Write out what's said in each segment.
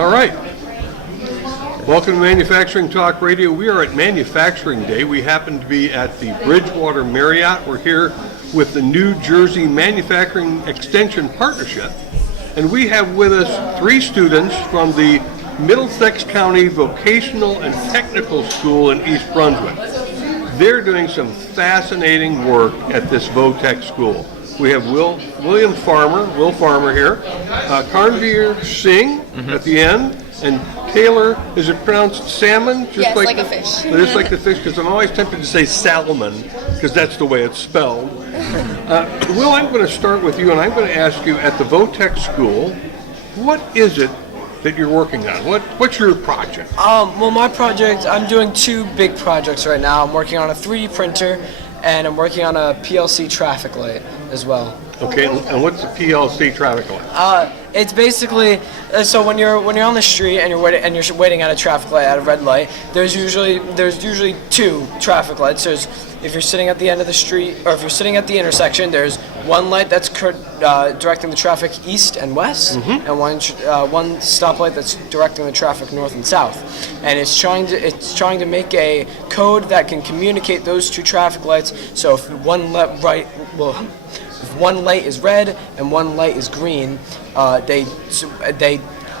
All right. Welcome to Manufacturing Talk Radio. We are at Manufacturing Day. We happen to be at the Bridgewater Marriott. We're here with the New Jersey Manufacturing Extension Partnership. And we have with us 3 students from the Middlesex County Vocational and Technical School in East Brunswick. They're doing some fascinating work at this VOTEC school. We have Will Farmer here, Karnveer Singh at the end, and Taylor, is it pronounced salmon? Just yes, like a fish. Just like the fish, because I'm always tempted to say salmon, because that's the way it's spelled. Will, I'm going to start with you, and I'm going to ask you, at the VOTEC school, what is it that you're working on? What's your project? Well, my project, I'm doing 2 big projects right now. I'm working on a 3D printer, and I'm working on a PLC traffic light as well. Okay, and what's the PLC traffic light? It's basically so when you're on the street and you're waiting at a traffic light, at a red light. There's usually 2 traffic lights. There's, if you're sitting at the end of the street, or if you're sitting at the intersection, there's one light that's directing the traffic east and west, and one stoplight that's directing the traffic north and south. And it's trying to make a code that can communicate those 2 traffic lights. So if one light is red and one light is green, they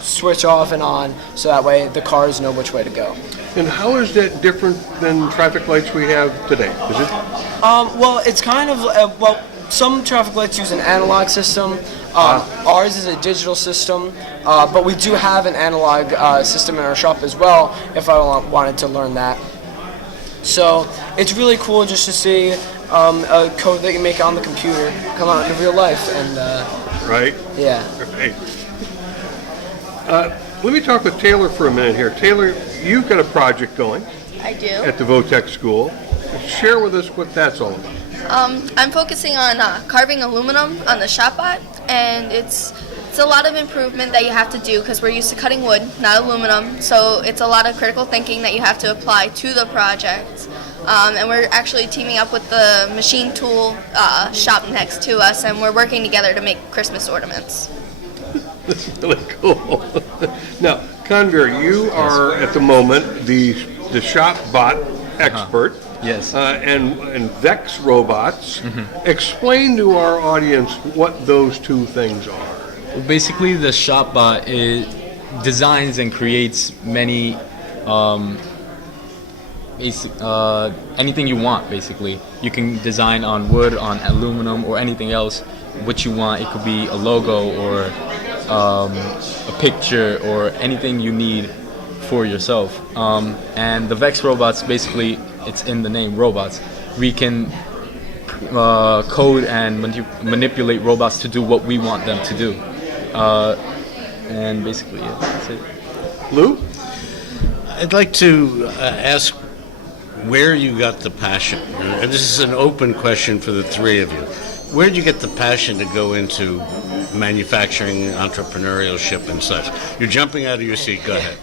switch off and on, so that way the cars know which way to go. And how is that different than traffic lights we have today? Is it? Well, it's kind of some traffic lights use an analog system. Ours is a digital system, but we do have an analog system in our shop as well, if I wanted to learn that. So it's really cool just to see a code that you make on the computer come out in real life. And right? Yeah. Right. Let me talk with Taylor for a minute here. Taylor, you've got a project going. I do. At the VOTEC school. Share with us what that's all about. I'm focusing on carving aluminum on the Shopbot, and it's a lot of improvement that you have to do because we're used to cutting wood, not aluminum. So it's a lot of critical thinking that you have to apply to the project. And we're actually teaming up with the machine tool shop next to us, and we're working together to make Christmas ornaments. That's really cool. Now, Karnveer, you are at the moment the Shopbot Expert. Yes. And Vex robots. Explain to our audience what those 2 things are. Well, basically, the Shopbot designs and creates many anything you want. Basically, you can design on wood, on aluminum, or anything else what you want. It could be a logo or a picture or anything you need for yourself. And the Vex robots, basically, it's in the name, robots. We can code and manipulate robots to do what we want them to do. And basically, yeah, that's it. Lou? I'd like to ask where you got the passion. And this is an open question for the 3 of you. Where did you get the passion to go into manufacturing, entrepreneurship, and such? You're jumping out of your seat. Go ahead.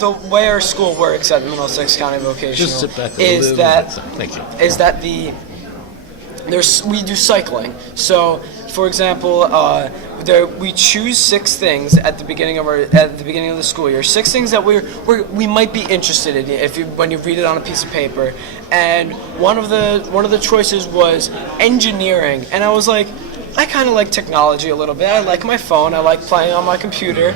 The way our school works at Middlesex County Vocational Just sit back is that thank you. We do cycling. So, for example, we choose 6 things at the beginning of the school year. 6 things that we might be interested in when you read it on a piece of paper. And one of the choices was engineering, and I was like, I kind of like technology a little bit. I like my phone. I like playing on my computer.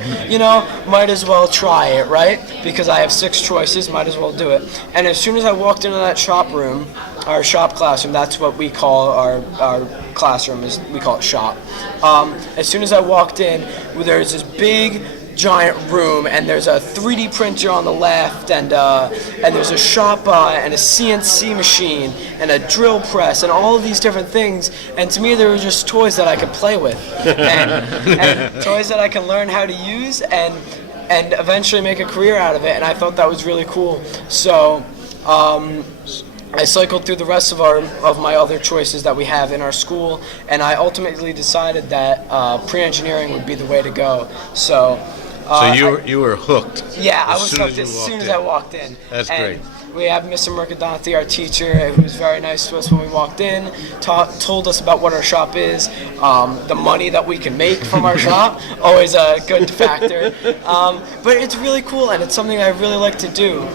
Might as well try it, right? Because I have 6 choices. Might as well do it. And as soon as I walked into that shop classroom, that's what we call our classroom. We call it shop. As soon as I walked in, there's this big, giant room, and there's a 3D printer on the left, and there's a Shopbot and a CNC machine and a drill press and all of these different things. And to me, they were just toys that I could play with, and toys that I can learn how to use and eventually make a career out of it. And I thought that was really cool. So I cycled through the rest of my other choices that we have in our school, and I ultimately decided that PreEngineering would be the way to go. So So you were hooked. Yeah, I as was soon hooked as you as walked soon as in. I walked in. That's And great. we have Mr. Mercadante, our teacher, who was very nice to us when we walked in, told us about what our shop is, the money that we can make from our shop, always a good factor. But it's really cool, and it's something I really like to do.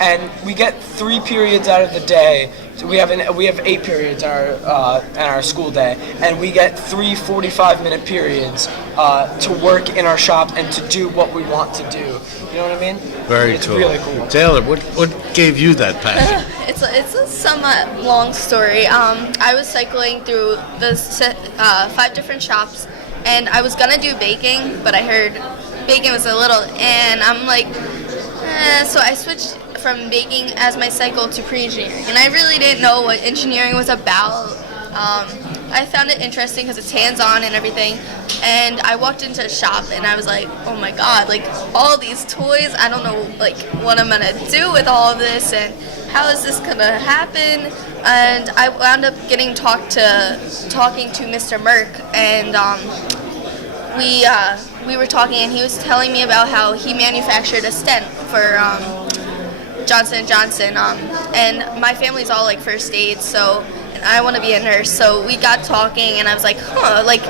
And we get 3 periods out of the day. So we have 8 periods in our school day, and we get 3 45-minute periods to work in our shop and to do what we want to do. You know what I mean? Very it's cool. really cool. Taylor, what gave you that passion? It's a somewhat long story. I was cycling through the 5 different shops, and I was gonna do baking, but I heard baking was a little, and I'm like, so I switched from baking as my cycle to pre-engineering, and I really didn't know what engineering was about. I found it interesting because it's hands-on and everything, and I walked into a shop and I was like, oh my god, like all these toys, I don't know like what I'm gonna do with all of this and how is this gonna happen. And I wound up talking to Mr. Merck, and we were talking, and he was telling me about how he manufactured a stent for Johnson & Johnson, and my family's all like first aid, so, and I want to be a nurse, so we got talking, and I was like, like,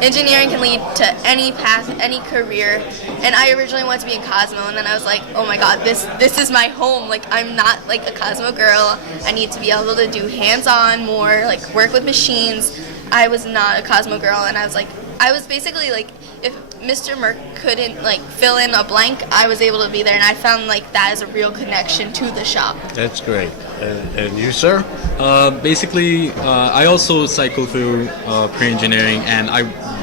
engineering can lead to any path, any career, and I originally wanted to be in Cosmo, and then I was like, oh my god, this is my home, like, I'm not like a Cosmo girl, I need to be able to do hands-on more, like, work with machines. I was not a Cosmo girl, and I was basically like, if Mr. Merck couldn't like fill in a blank, I was able to be there, and I found like that is a real connection to the shop. That's great. And you, sir? Basically, I also cycled through pre-engineering, and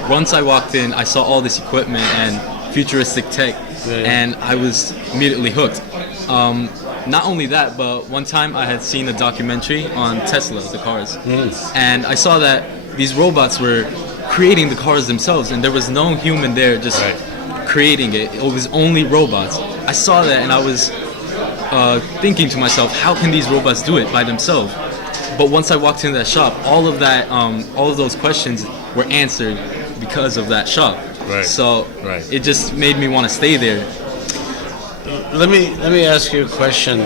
once I walked in, I saw all this equipment and futuristic tech, and I was immediately hooked. Not only that, but one time I had seen a documentary on Tesla, the cars, and I saw that these robots were creating the cars themselves, and there was no human there just creating it. It was only robots. I saw that, and I was thinking to myself, how can these robots do it by themselves? But once I walked into that shop, all of those questions were answered because of that shop. Right. So Right. it just made me want to stay there. Let me ask you a question.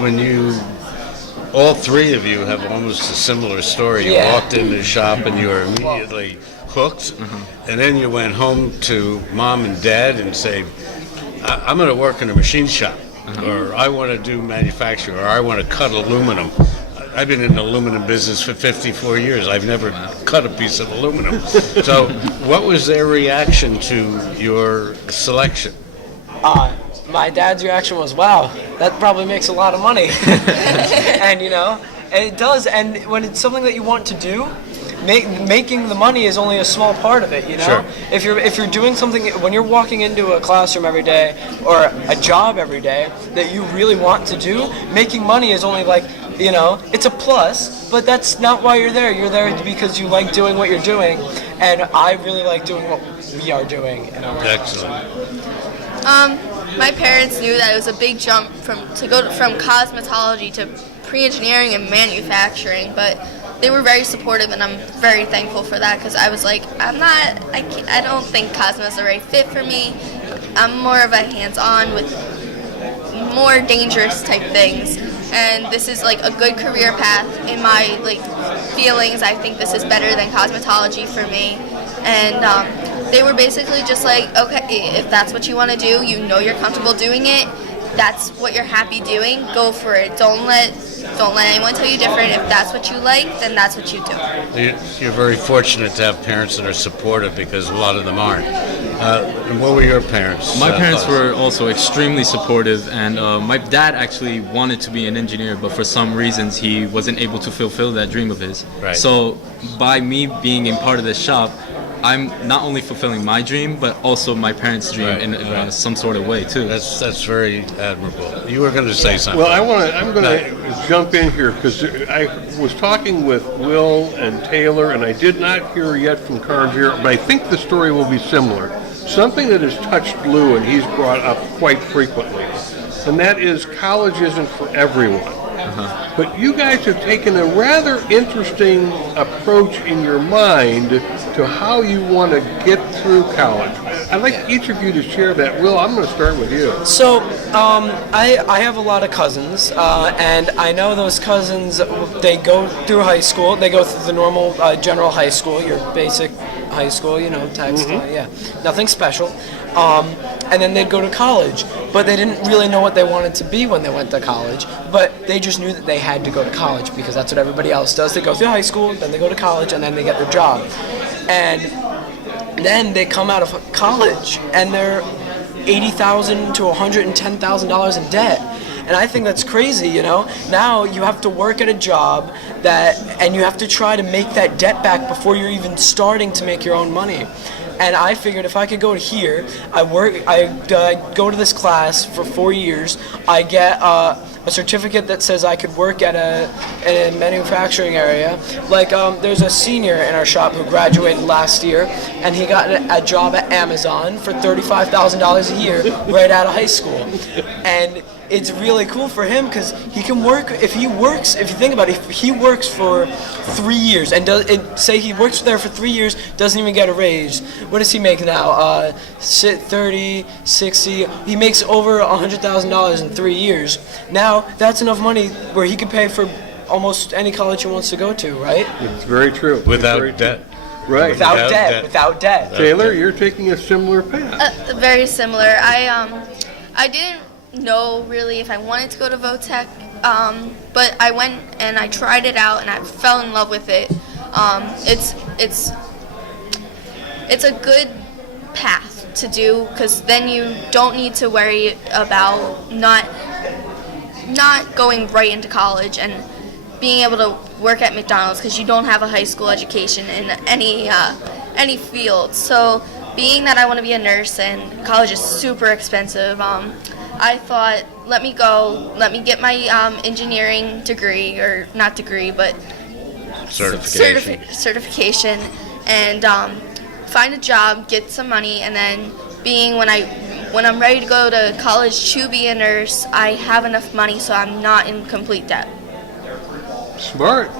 When you, all 3 of you have almost a similar story. You walked into the shop and you were immediately hooked, and then you went home to mom and dad and say, I'm going to work in a machine shop, or I want to do manufacturing, or I want to cut aluminum. I've been in the aluminum business for 54 years. I've never cut a piece of aluminum. So what was their reaction to your selection? My dad's reaction was, wow, that probably makes a lot of money. And and it does, and when it's something that you want to do, making the money is only a small part of it, Sure. If you're doing something, when you're walking into a classroom every day or a job every day that you really want to do, making money is only like, it's a plus, but that's not why you're there. You're there because you like doing what you're doing, and I really like doing what we are doing in our Excellent. My parents knew that it was a big jump from cosmetology to pre-engineering and manufacturing, but they were very supportive, and I'm very thankful for that, because I was like, I don't think Cosmo is the right fit for me. I'm more of a hands-on with more dangerous type things, and this is like a good career path in my like feelings. I think this is better than cosmetology for me, and they were basically just like, okay, if that's what you want to do, you're comfortable doing it, that's what you're happy doing, go for it. Don't let anyone tell you different. If that's what you like, then that's what you do. You're very fortunate to have parents that are supportive, because a lot of them aren't. And what were your parents? My parents were also extremely supportive, and my dad actually wanted to be an engineer, but for some reasons he wasn't able to fulfill that dream of his. Right. So by me being in part of this shop, I'm not only fulfilling my dream, but also my parents' dream in some sort of way too. That's very admirable. You were going to say something. Well, I'm going to jump in here, because I was talking with Will and Taylor, and I did not hear yet from Carnvier, but I think the story will be similar. Something that has touched Lou, and he's brought up quite frequently, and that is college isn't for everyone. But you guys have taken a rather interesting approach in your mind to how you want to get through college. I'd like each of you to share that. Will, I'm going to start with you. So, I have a lot of cousins, and I know those cousins, they go through high school, they go through the normal general high school, your basic high school, text, nothing special. And then they'd go to college, but they didn't really know what they wanted to be when they went to college, but they just knew that they had to go to college because that's what everybody else does. They go through high school, then they go to college, and then they get their job. And then they come out of college and they're $80,000 to $110,000 in debt. And I think that's crazy, Now you have to work at a job and you have to try to make that debt back before you're even starting to make your own money. And I figured if I could go to here, I go to this class for 4 years, I get a certificate that says I could work at a manufacturing area. Like there's a senior in our shop who graduated last year, and he got a job at Amazon for $35,000 a year right out of high school. And it's really cool for him because he can work. If you think about it, if he works for 3 years and say he works there for 3 years, doesn't even get a raise, what does he make now? 30, 60. He makes over $100,000 in 3 years. Now that's enough money where he could pay for almost any college he wants to go to, right? It's very true. Without Very debt. true. Right. Without debt. Taylor, you're taking a similar path. Very similar. I didn't know really if I wanted to go to Votech, but I went and I tried it out and I fell in love with it. It's a good path to do because then you don't need to worry about not going right into college and being able to work at McDonald's because you don't have a high school education in any field. So being that I want to be a nurse and college is super expensive, I thought, let me get my engineering degree, or not degree, but certification, and find a job, get some money, and then when I'm ready to go to college to be a nurse, I have enough money so I'm not in complete debt. Smart.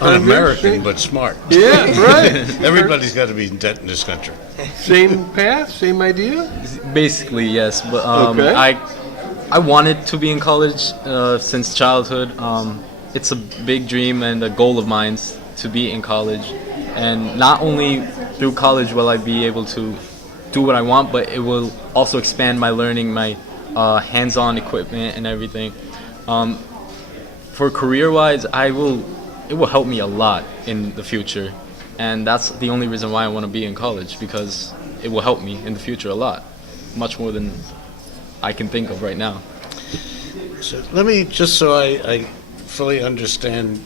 Un-American, but smart. Yeah, right. Everybody's got to be in debt in this country. Same path, same idea? Basically, yes. But Okay. I wanted to be in college since childhood. It's a big dream and a goal of mine to be in college. And not only through college will I be able to do what I want, but it will also expand my learning, my hands-on equipment and everything. For career-wise, it will help me a lot in the future. And that's the only reason why I want to be in college, because it will help me in the future a lot, much more than I can think of right now. So let me, just so I fully understand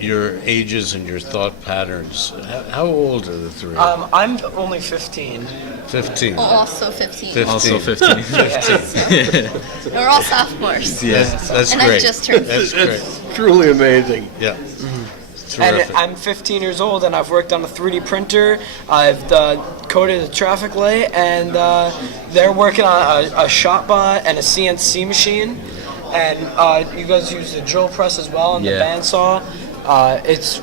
your ages and your thought patterns, how old are the three? I'm only 15. 15. Also 15. Also 15. We're all sophomores. Yes, that's And great. I've just turned That's great. Truly amazing. Yeah. And Terrific. I'm 15 years old, and I've worked on a 3D printer. I've coded a traffic light, and they're working on a Shopbot and a CNC machine. And you guys use the drill press as well and the bandsaw. It's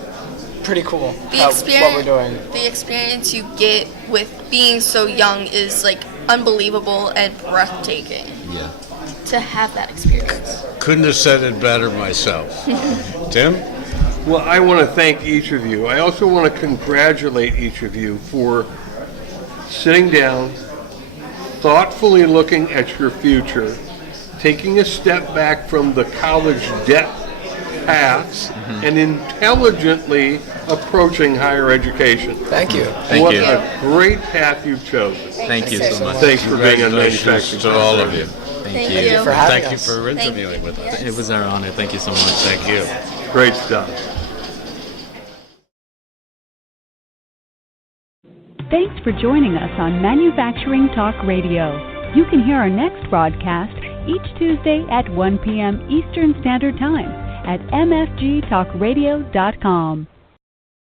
pretty cool what we're doing. The experience you get with being so young is like unbelievable and breathtaking. Yeah. To have that experience. Couldn't have said it better myself. Tim? Well, I want to thank each of you. I also want to congratulate each of you for sitting down, thoughtfully looking at your future, taking a step back from the college debt paths, and intelligently approaching higher education. Thank you. What you. a great path you've chosen. Thank you so much. Thanks for being on Congratulations Manufacturing to all of you. Thank Thank you you. for having Thank you us. for interviewing with us. It was our honor. Thank you so much. Thank you. Great stuff. Thanks for joining us on Manufacturing Talk Radio. You can hear our next broadcast each Tuesday at 1 p.m. Eastern Standard Time at mfgtalkradio.com.